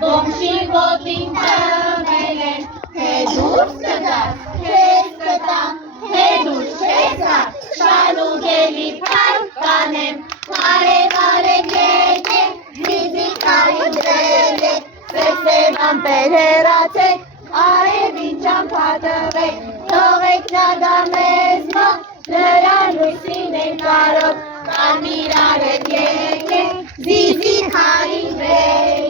Բոմշի ոտին տվել են, թե դուրս կգաս, քեզ կտամ, թե դուրս չես գա, շալուգելի փառք կանեմ, արև եկեք, ձիձի կարին դրեք, սև ամպեր հեռացեք, արևին ճամփա տվեք, թողեք նա գա մեզ մոտ, նրա լույսին ենք կարող, կարմիր արև եկեք, ձիձի քարին դրեք.